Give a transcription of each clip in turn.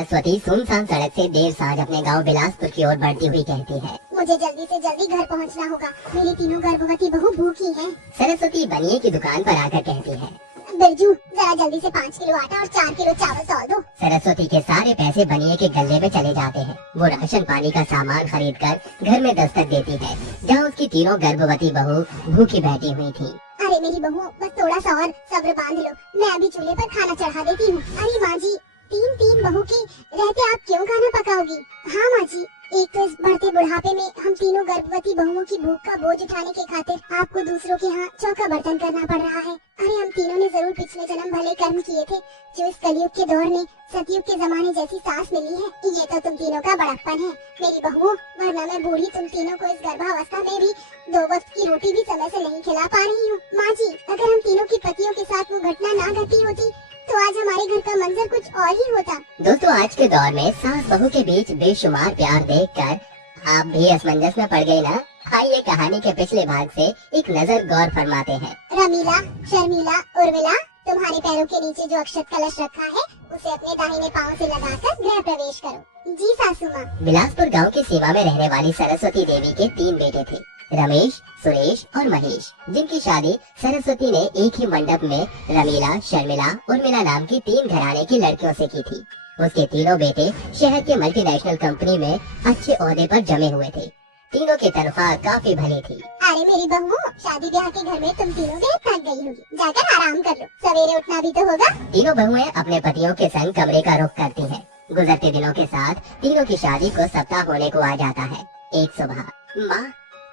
सरस्वती सुनसान सड़क से देर सांझ अपने गांव बिलासपुर की ओर बढ़ती हुई कहती है, मुझे जल्दी से जल्दी घर पहुंचना होगा। मेरी तीनों गर्भवती बहू भूखी हैं। सरस्वती बनिए की दुकान पर आकर कहती है, बिरजू जरा जल्दी से 5 किलो आटा और 4 किलो चावल तौल दो। सरस्वती के सारे पैसे बनिए के गल्ले में चले जाते हैं। वो राशन पानी का सामान खरीद कर घर में दस्तक देती है, जहाँ उसकी तीनों गर्भवती बहू भूखी बैठी हुई थी। अरे मेरी बहू बस थोड़ा सा और सब्र बांध लो, मैं अभी चूल्हे पर खाना चढ़ा देती हूँ। अरे माँ जी, तीन बहू की रहते आप क्यों खाना पकाओगी? हाँ माँ जी, एक तो इस बढ़ते बुढ़ापे में हम तीनों गर्भवती बहुओं की भूख का बोझ उठाने के खातिर आपको दूसरों के यहाँ चौका बर्तन करना पड़ रहा है। अरे हम तीनों ने जरूर पिछले जन्म भले कर्म किए थे, जो इस कलयुग के दौर में सतयुग के जमाने जैसी सांस मिली है। ये तो तुम तीनों का बड़प्पन है मेरी बहुओं, वरना मैं बूढ़ी तुम तीनों को इस गर्भावस्था में भी 2 वक्त की रोटी भी समय से नहीं खिला पा रही हूँ। माँ जी, अगर हम तीनों की पतियों के साथ वो घटना ना घटी होती तो आज हमारे घर का मंजर कुछ और ही होता। दोस्तों, आज के दौर में सास बहू के बीच बेशुमार प्यार देखकर आप भी असमंजस में पड़ गए ना? आइए कहानी के पिछले भाग से एक नजर गौर फरमाते हैं। रमीला, शर्मिला, उर्मिला, तुम्हारे पैरों के नीचे जो अक्षत कलश रखा है उसे अपने दाहिने पाँव से लगाकर गृह प्रवेश करो। जी सासू माँ। बिलासपुर गांव की सीमा में रहने वाली सरस्वती देवी के 3 बेटे थे, रमेश, सुरेश और महेश, जिनकी शादी सरस्वती ने एक ही मंडप में रमीला, शर्मिला, उर्मिला नाम की 3 घराने की लड़कियों से की थी। उसके तीनों बेटे शहर के मल्टीनेशनल कंपनी में अच्छे ओहदे पर जमे हुए थे। तीनों की तनख्वाह काफी भली थी। अरे मेरी बहू, शादी ब्याह के घर में तुम तीनों भी थक गई होगी, जाकर आराम कर लो, सवेरे उठना भी तो होगा। तीनों बहुएं अपने पतियों के संग कमरे का रुख करती हैं। गुजरते दिनों के साथ तीनों की शादी को सप्ताह होने को आ जाता है। एक सुबह, माँ,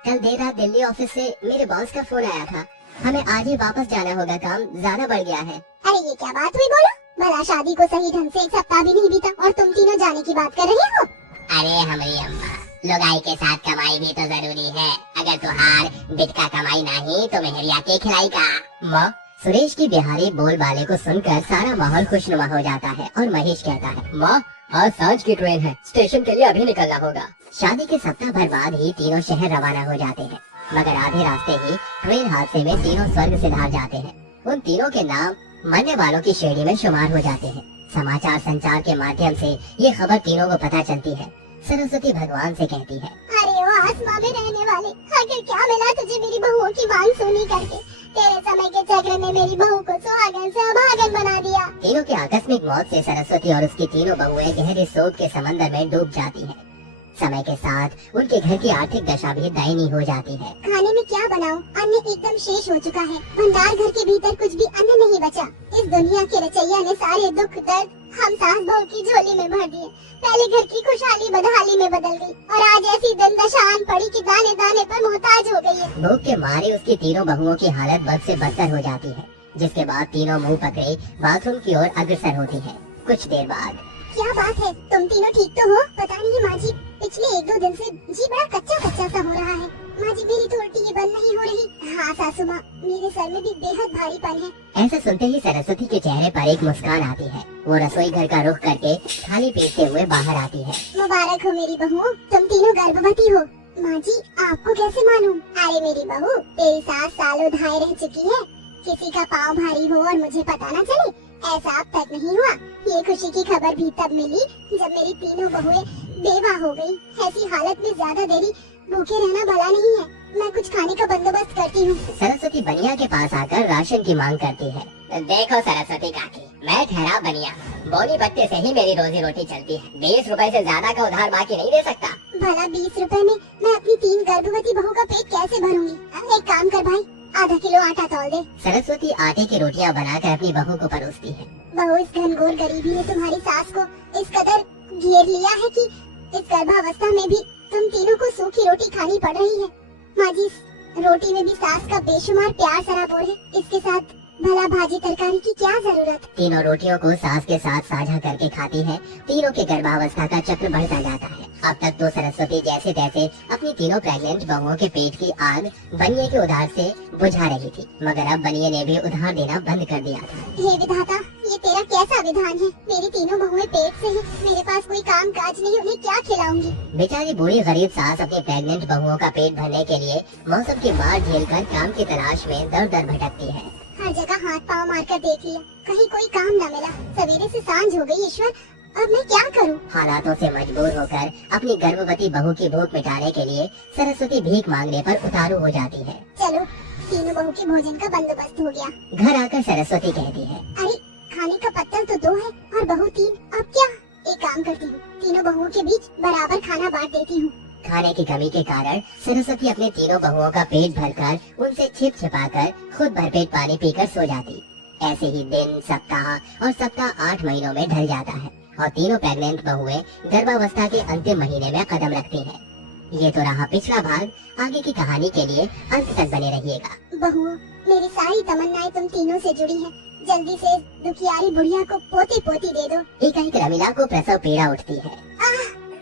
कल देर रात दिल्ली ऑफिस से मेरे बॉस का फोन आया था, हमें आज ही वापस जाना होगा, काम ज्यादा बढ़ गया है। अरे ये क्या बात हुई बोलो? भला शादी को सही ढंग से 1 सप्ताह भी नहीं बीता और तुम तीनों जाने की बात कर रही हो? अरे हमारी अम्मा, लुगाई के साथ कमाई भी तो जरूरी है। अगर तुहार बिटका कमाई नहीं तो मेहरिया के खिलाई का? माँ, सुरेश की बिहारी बोल बाले को सुनकर सारा माहौल खुशनुमा हो जाता है और महेश कहता है, माँ, आज सांझ की ट्रेन है, स्टेशन के लिए अभी निकलना होगा। शादी के सप्ताह भर बाद ही तीनों शहर रवाना हो जाते हैं, मगर आधे रास्ते ही ट्रेन हादसे में तीनों स्वर्ग से धार जाते हैं। उन तीनों के नाम मरने वालों की श्रेणी में शुमार हो जाते हैं। समाचार संचार के माध्यम से ये खबर तीनों को पता चलती है। सरस्वती भगवान से कहती है, अरे वो आसमां में रहने वाले, आखिर क्या मिला तुझे मेरी बहुओं की बात सुनी करके? तेरे समय के चक्र में मेरी बहू को सुहागन से अभागन बना दिया। तीनों की आकस्मिक मौत से सरस्वती और उसकी तीनों बहुएं गहरे शोक के समंदर में डूब जाती हैं। समय के साथ उनके घर की आर्थिक दशा भी दयनीय हो जाती है। खाने में क्या बनाऊं? अन्न एकदम शेष हो चुका है, भंडार घर के भीतर कुछ भी अन्न नहीं बचा। इस दुनिया के रचैया ने सारे दुख दर्द हम सास बहू की झोली में भर दिए। पहले घर की खुशहाली बदहाली में बदल गई और आज ऐसी दिन दशा आन पड़ी कि दाने दाने पर मोहताज हो गई है। भूख के मारे उसकी तीनों बहुओं की हालत बद से बदतर हो जाती है, जिसके बाद तीनों मुंह पकड़े बाथरूम की ओर अग्रसर होती है। कुछ देर बाद, क्या बात है, तुम तीनों ठीक तो हो? पता नहीं माँ जी, पिछले 1-2 दिन से जी बड़ा कच्चा कच्चा सा हो रहा है। माँ जी, मेरी थोड़ी ये बंद नहीं हो रही। हाँ सासू माँ, मेरे सर में भी बेहद भारीपन है। ऐसा सुनते ही सरस्वती के चेहरे पर एक मुस्कान आती है। वो रसोई घर का रुख करके खाली पेटते हुए बाहर आती है। मुबारक हो मेरी बहू, तुम तीनों गर्भवती हो। माँ जी, आपको कैसे मालूम? अरे मेरी बहू, तेरी सास सालों धाए रह चुकी है, किसी का पाँव भारी हो और मुझे पता न चले, ऐसा अब तक नहीं हुआ। ये खुशी की खबर भी तब मिली जब मेरी तीनों बहुएं बेवा हो गई। ऐसी हालत में ज्यादा देरी भूखे रहना भला नहीं है, मैं कुछ खाने का बंदोबस्त करती हूँ। सरस्वती बनिया के पास आकर राशन की मांग करती है। देखो सरस्वती काकी, मैं ठहरा बनिया, बोनी पत्ते से ही मेरी रोजी रोटी चलती है। 20 रुपए से ज्यादा का उधार बाकी नहीं दे सकता। भला 20 रुपए में मैं अपनी 3 गर्भवती बहू का पेट कैसे भरूंगी? एक काम कर भाई, आधा किलो आटा तौल दे। सरस्वती आटे की रोटियां बनाकर अपनी बहू को परोसती है। बहू, इस घनघोर गरीबी ने तुम्हारी सास को इस कदर घेर लिया है कि इस गर्भावस्था में भी तुम तीनों को सूखी रोटी खानी पड़ रही है। माँ जी, इस रोटी में भी सास का बेशुमार प्यार सराबोर है, इसके साथ भला भाजी तरकारी की क्या जरूरत? तीनों रोटियों को सास के साथ साझा करके खाती है। तीनों के गर्भावस्था का चक्र बढ़ता जाता है। अब तक तो सरस्वती जैसे तैसे अपनी तीनों प्रेग्नेंट बहुओं के पेट की आग बनिए के उधार से बुझा रही थी, मगर अब बनिए ने भी उधार देना बंद कर दिया था। हे विधाता, ये तेरा कैसा विधान है? मेरी तीनों बहुएं पेट से हैं, मेरे पास कोई काम काज नहीं, उन्हें क्या खिलाऊंगी? बेचारी बूढ़ी गरीब सास अपनी प्रेग्नेंट बहुओं का पेट भरने के लिए मौसम की मार झेलकर काम की तलाश में दर दर भटकती है। हर जगह हाथ पाँव मारकर देख लिया, कहीं कोई काम न मिला। सवेरे से सांझ हो गई ईश्वर, अब मैं क्या करूं? हालातों से मजबूर होकर अपनी गर्भवती बहू की भूख मिटाने के लिए सरस्वती भीख मांगने पर उतारू हो जाती है। चलो, तीनों बहू के भोजन का बंदोबस्त हो गया। घर आकर सरस्वती कहती है, अरे, खाने का पत्तल तो 2 है और बहू 3, अब क्या? एक काम करती हूँ, तीनों बहुओं के बीच बराबर खाना बांट देती हूँ। खाने की कमी के कारण सरस्वती अपने तीनों बहुओं का पेट भरकर उनसे छिप-छिपाकर खुद भरपेट पानी पीकर सो जाती। ऐसे ही दिन, सप्ताह और सप्ताह 8 महीनों में ढल जाता है और तीनों प्रेग्नेंट बहुएं गर्भावस्था के अंतिम महीने में कदम रखती हैं। ये तो रहा पिछला भाग। आगे की कहानी के लिए अंत तक बने रहिएगा। बहुओं, मेरी सारी तमन्नाएं तुम तीनों से जुड़ी हैं। जल्दी से दुखियारी बुढ़िया को पोती पोती दे दो। एकाएक रमीला को प्रसव पीड़ा उठती है।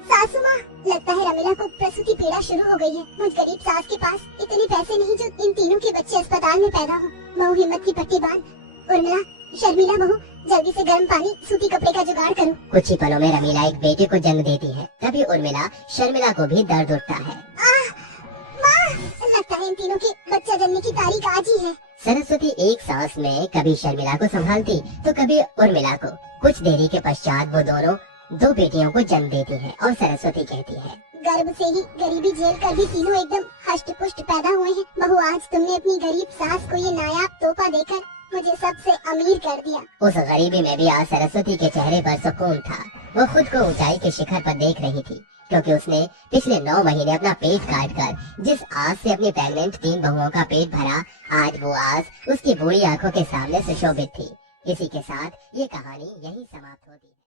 सासू माँ, लगता है रमीला को प्रसूति पीड़ा शुरू हो गई है। मुझ गरीब सास के पास इतने पैसे नहीं जो इन तीनों के बच्चे अस्पताल में पैदा हो। बहू हिम्मत की पट्टी बांध। उर्मिला, शर्मिला बहू, जल्दी से गर्म पानी, सूती कपड़े का जुगाड़ करो। कुछ ही पलों में रमीला एक बेटे को जन्म देती है। तभी उर्मिला शर्मिला को भी दर्द उठता है। माँ, लगता है इन तीनों के बच्चा जन्मने की तारीख आज ही है। सरस्वती एक सांस में कभी शर्मिला को संभालती तो कभी उर्मिला को। कुछ देरी के पश्चात वो दोनों 2 बेटियों को जन्म देती है और सरस्वती कहती है, गर्भ से ही गरीबी झेल कर भी तीनों एकदम हष्ट पुष्ट पैदा हुए हैं। बहू, आज तुमने अपनी गरीब सास को ये नायाब तोहफा देकर मुझे सबसे अमीर कर दिया। उस गरीबी में भी आज सरस्वती के चेहरे पर सुकून था। वो खुद को ऊंचाई के शिखर पर देख रही थी, क्योंकि उसने पिछले 9 महीने अपना पेट काट कर जिस आस से अपनी प्रेग्नेंट 3 बहुओं का पेट भरा, आज वो आस उसकी बूढ़ी आंखों के सामने सुशोभित थी। इसी के साथ ये कहानी यहीं समाप्त होती है।